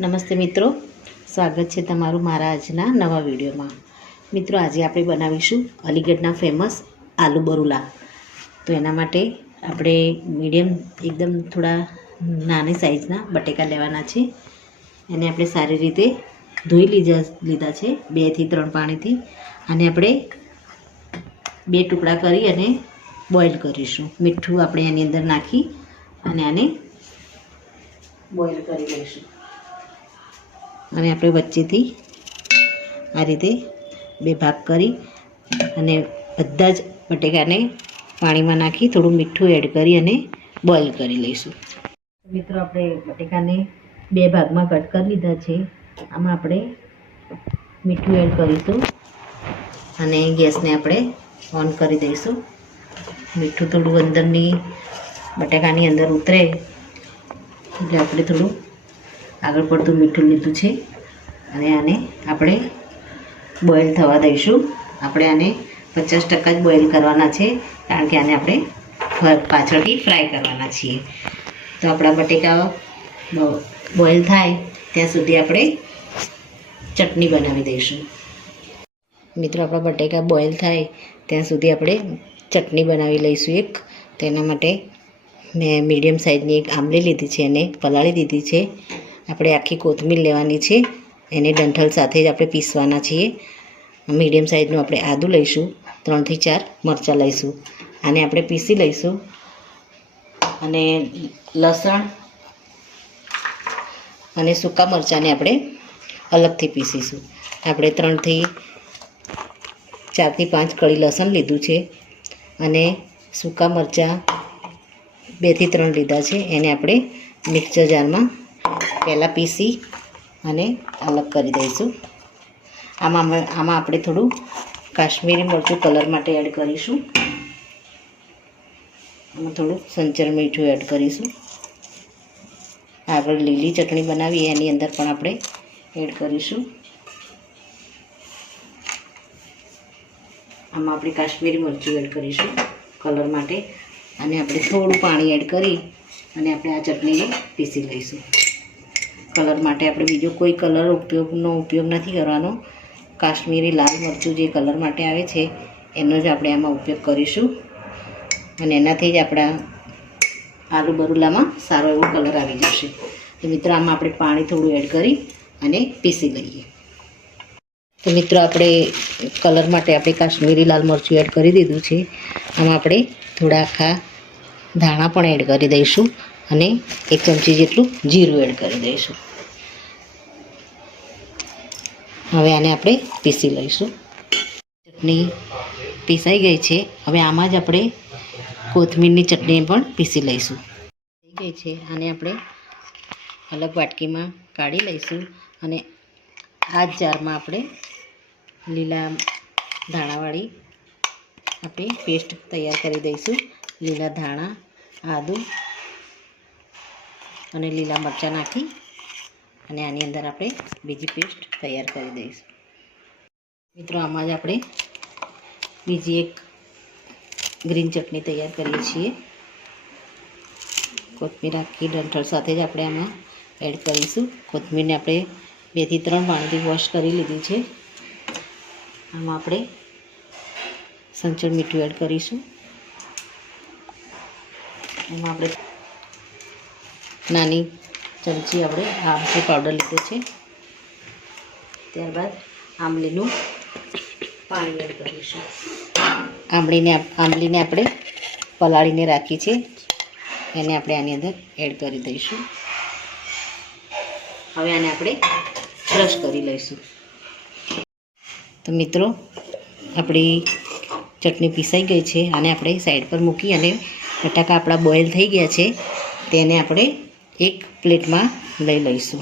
નમસ્તે મિત્રો, સ્વાગત છે તમારું મારા આજના નવા વિડીયોમાં। મિત્રો, આજે આપણે બનાવીશું અલીગઢના ફેમસ આલુ બરુલા। તો એના માટે આપણે મીડિયમ એકદમ થોડા નાની સાઈઝના બટેકા લેવાના છે। એને આપણે સારી રીતે ધોઈ લીધા છે 2 થી 3 પાણીથી। અને આપણે 2 ટુકડા કરી અને બોઇલ કરીશું। મીઠું આપણે એની અંદર નાખી અને આને બોઇલ કરી લઈશું। અને આપણે વચ્ચેથી આ રીતે 2 ભાગ કરી અને બધા જ બટેકાને પાણીમાં નાખી થોડું મીઠું એડ કરી અને બોઇલ કરી લઈશું। મિત્રો, આપણે બટેકાને 2 ભાગમાં કટ કરી લીધા છે। આમાં આપણે મીઠું એડ કરીશું અને ગેસને આપણે ઓન કરી દઈશું। મીઠું થોડું અંદરની બટેકાની અંદર ઉતરે એટલે આપણે થોડું આગળ પડતું મીઠું લીધું છે અને આને આપણે બોઇલ થવા દઈશું। આપણે આને 50% જ બોઇલ કરવાના છે, કારણ કે આને આપણે પાછળથી ફ્રાય કરવાના છીએ। તો આપણા બટેકા બોઇલ થાય ત્યાં સુધી આપણે ચટણી બનાવી દઈશું। મિત્રો, આપણા બટેકા બોઇલ થાય ત્યાં સુધી આપણે ચટણી બનાવી લઈશું એક। તેના માટે મેં મીડિયમ સાઇઝની એક આંબલી લીધી છે અને પલાળી દીધી છે। આપણે આખી કોથમીર લેવાની છે, એને ડંઠલ સાથે જ આપણે પીસવાના છીએ। મીડિયમ સાઇઝનું આપણે આદું લઈશું, 3 થી 4 મરચાં લઈશું, આને આપણે પીસી લઈશું। અને લસણ અને સૂકા મરચાંને આપણે અલગથી પીસીશું। આપણે 3 થી 4 થી 5 કળી લસણ લીધું છે અને સૂકા મરચાં 2 થી 3 લીધા છે। એને આપણે મિક્સર જારમાં પહેલાં પીસી અને અલગ કરી દઈશું। આમાં આપણે થોડું કાશ્મીરી મરચું કલર માટે એડ કરીશું। આમાં થોડું સંચર મીઠું એડ કરીશું। આગળ લીલી ચટણી બનાવી એની અંદર પણ આપણે એડ કરીશું। આમાં આપણે કાશ્મીરી મરચું એડ કરીશું કલર માટે, અને આપણે થોડું પાણી એડ કરી અને આપણે આ ચટણીને પીસી લઈશું। કલર માટે આપણે બીજો કોઈ કલર ઉપયોગ નથી કરવાનો। કાશ્મીરી લાલ મરચું જે કલર માટે આવે છે એનો જ આપણે આમાં ઉપયોગ કરીશું, અને એનાથી જ આપણા આલુ બરુલામાં સારો એવો કલર આવી જશે। તો મિત્રો, આમાં આપણે પાણી થોડું એડ કરી અને પીસી લઈએ। તો મિત્રો, આપણે કલર માટે આપણે કાશ્મીરી લાલ મરચું એડ કરી દીધું છે। આમાં આપણે થોડા આખા ધાણા પણ એડ કરી દઈશું અને 1 ચમચી જેટલું જીરું એડ કરી દઈશું। હવે આને આપણે પીસી લઈશું। ચટણી પીસાઈ ગઈ છે। હવે આમાં જ આપણે કોથમીરની ચટણી પણ પીસી લઈશું। થઈ ગઈ છે, આને આપણે અલગ વાટકીમાં કાઢી લઈશું અને આ જ જારમાં આપણે લીલા ધાણાવાળી આપણે પેસ્ટ તૈયાર કરી દઈશું। લીલા ધાણા, આદું અને લીલા મરચાં નાખી અને આની અંદર આપણે બીજી પેસ્ટ તૈયાર કરી દઈશું। મિત્રો, આમાં જ આપણે બીજી એક ગ્રીન ચટણી તૈયાર કરીએ છીએ। કોથમીર આખી ડંઠળ સાથે જ આપણે આમાં એડ કરીશું। કોથમીરને આપણે 2 થી 3 પાણીથી વોશ કરી લીધી છે। આમાં આપણે સંચળ મીઠું એડ કરીશું। એમાં આપણે નાની ચમચી આપણે આમચૂર પાવડર લીધો છે। ત્યારબાદ આંબલીનું પાણી એડ કરીશું। આંબલીને આપણે પલાળીને રાખી છે, એને આપણે આની અંદર એડ કરી દઈશું। હવે આને આપણે ક્રશ કરી લઈશું। તો મિત્રો, આપણી ચટણી પીસાઈ ગઈ છે, આને આપણે સાઈડ પર મૂકી અને બટાકા આપણા બોઇલ થઈ ગયા છે તેને આપણે એક પ્લેટમાં લઈ લઈશું।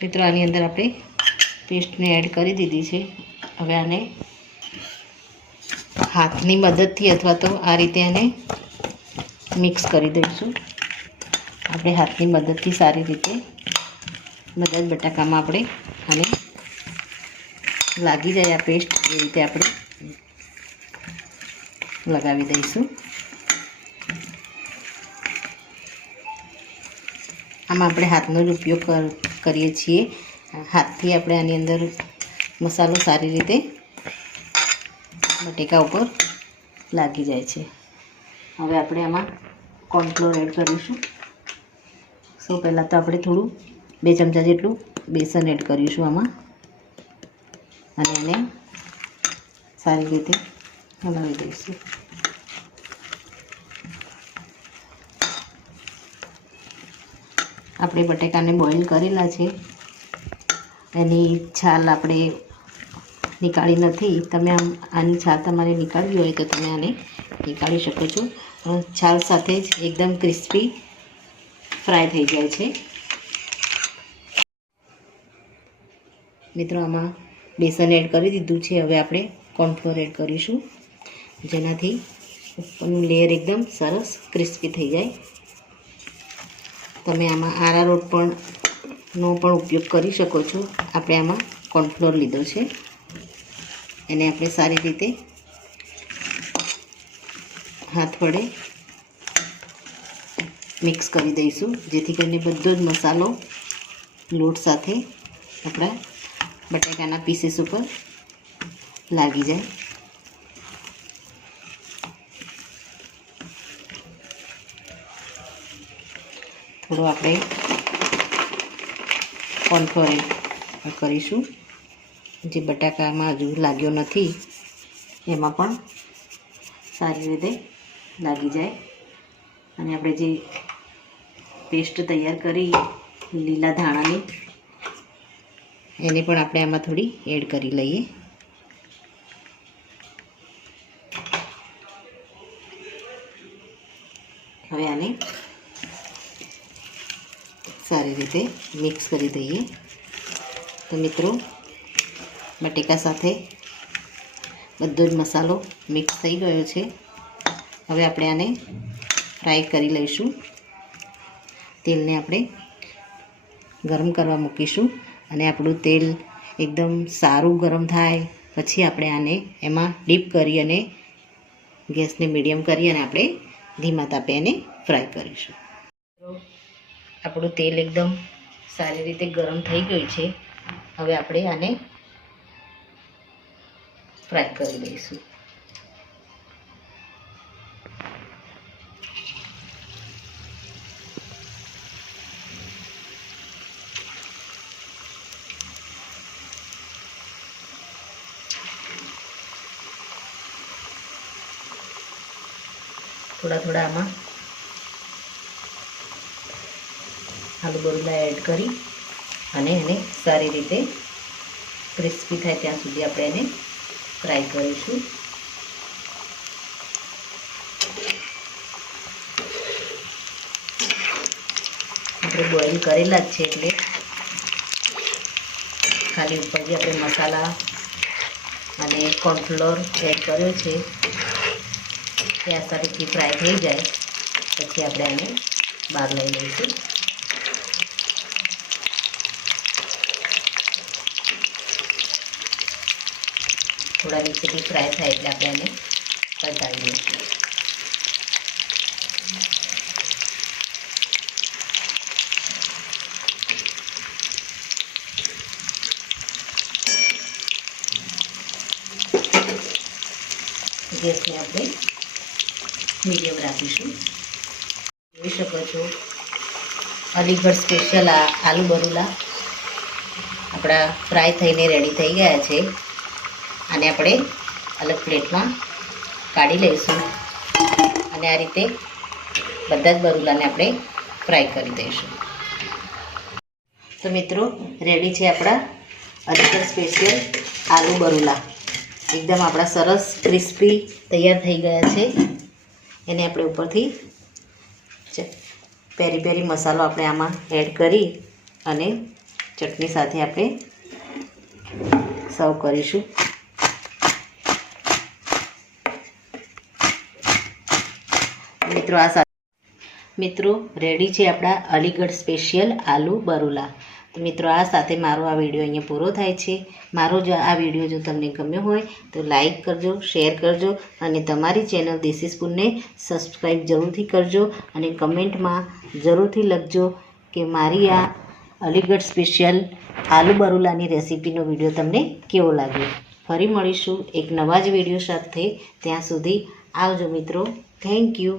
મિત્રો, આની અંદર આપણે પેસ્ટને એડ કરી દીધી છે। હવે આને હાથની મદદથી અથવા તો આ રીતે આને મિક્સ કરી દઈશું। આપણે હાથની મદદથી સારી રીતે બધા જ બટાકામાં આપણે આને લાગી જાય આ પેસ્ટ એ રીતે આપણે લગાવી દઈશું। આમાં આપણે હાથનો જ ઉપયોગ કરીએ છીએ. હાથથી આપણે આની અંદર મસાલો સારી રીતે બટેકા ઉપર લાગી જાય છે. હવે આપણે આમાં કોર્નફ્લોર એડ કરીશું. સૌ પહેલાં તો આપણે થોડું 2 ચમચા જેટલું બેસન એડ કરીશું આમાં અને એને સારી રીતે હલાવી દઈશું. આપણે બટેકાને બોઇલ કરેલા છે, એની છાલ આપણે નીકાળી નથી. તમે આની છાલ તમારે નીકાળવી હોય તો તમે આને નીકાળી શકો છો. છાલ સાથે જ એકદમ ક્રિસ્પી ફ્રાય થઈ જાય છે. મિત્રો આમાં બેસન એડ કરી દીધું છે. હવે આપણે કોર્નફ્લોર એડ કરીશું, જેનાથી ઉપરનું લેયર એકદમ સરસ ક્રિસ્પી થઈ જાય. તમે આમાં આરારોટ નો પણ ઉપયોગ કરી શકો છો. આપણે આમાં કોર્નફ્લોર લીધો છે, એને આપણે સારી રીતે હાથ વડે મિક્સ કરી દઈશું, જેથી કરીને બધો જ મસાલો લોટ સાથે આપણા બટાકાના પીસીસ ઉપર લાગી જાય. થોડો આપણે કોર્નફ્લોર એડ કરીશું, જે બટાકામાં હજુ લાગ્યો નથી એમાં પણ સારી રીતે લાગી જાય. અને આપણે જે પેસ્ટ તૈયાર કરી લીલા ધાણાની, એને પણ આપણે આમાં થોડી એડ કરી લઈએ. હવે આને સારી રીતે મિક્સ કરી દઈએ. તો મિત્રો બટેકા સાથે બધો જ મસાલો મિક્સ થઈ ગયો છે. હવે આપણે આને ફ્રાય કરી લઈશું. તેલને આપણે ગરમ કરવા મૂકીશું અને આપણું તેલ એકદમ સારું ગરમ થાય પછી આપણે આને એમાં ડીપ કરી અને ગેસને મીડિયમ કરી અને આપણે ધીમા તાપે એને ફ્રાય કરીશું. આપણું તેલ એકદમ સારી રીતે ગરમ થઈ ગયું છે. હવે આપણે આને ફ્રાય કરી દઈશું. થોડા થોડા આમાં આલુ બરુલા એડ કરી અને એને સારી રીતે ક્રિસ્પી થાય ત્યાં સુધી આપણે એને ફ્રાય કરીશું. આપણે બોઇલ કરેલા જ છે એટલે ખાલી ઉપર જે આપણે મસાલા અને કોર્નફ્લોર એડ કર્યો છે ત્યાં સારીથી ફ્રાય થઈ જાય પછી આપણે આને બહાર લઈ લઈશું. થોડા નીચેથી ફ્રાય થાય એટલે આપણે એને પલટાવી દઈશું. ગેસને આપણે મીડિયમ રાખીશું. જોઈ શકો છો અલીગઢ સ્પેશિયલ આલુ બરુલા આપણા ફ્રાય થઈને રેડી થઈ ગયા છે. આને આપણે અલગ પ્લેટમાં કાઢી લઈશું અને આ રીતે બધા જ બરુલાને આપણે ફ્રાય કરી દઈશું. તો મિત્રો રેડી છે આપણા અલીગઢ સ્પેશિયલ આલુ બરુલા. એકદમ આપણા સરસ ક્રિસ્પી તૈયાર થઈ ગયા છે. એને આપણે ઉપરથી પેરી પેરી મસાલો આપણે આમાં એડ કરી અને ચટણી સાથે આપણે સર્વ કરીશું. મિત્રો રેડી છે આપણા અલીગઢ સ્પેશિયલ આલુ બરુલા. તો મિત્રો આ સાથે મારો આ વિડીયો અહીંયા પૂરો થાય છે. મારો જો આ વિડીયો જો તમને ગમ્યો હોય તો લાઈક કરજો, શેર કરજો અને તમારી ચેનલ દેશી સ્પૂનને સબસ્ક્રાઈબ જરૂરથી કરજો અને કમેન્ટમાં જરૂરથી લખજો કે મારી આ અલીગઢ સ્પેશિયલ આલુ બરુલાની રેસીપીનો વિડીયો તમને કેવો લાગ્યો. ફરી મળીશું એક નવા જ વિડીયો સાથે. ત્યાં સુધી આવજો મિત્રો. Thank you.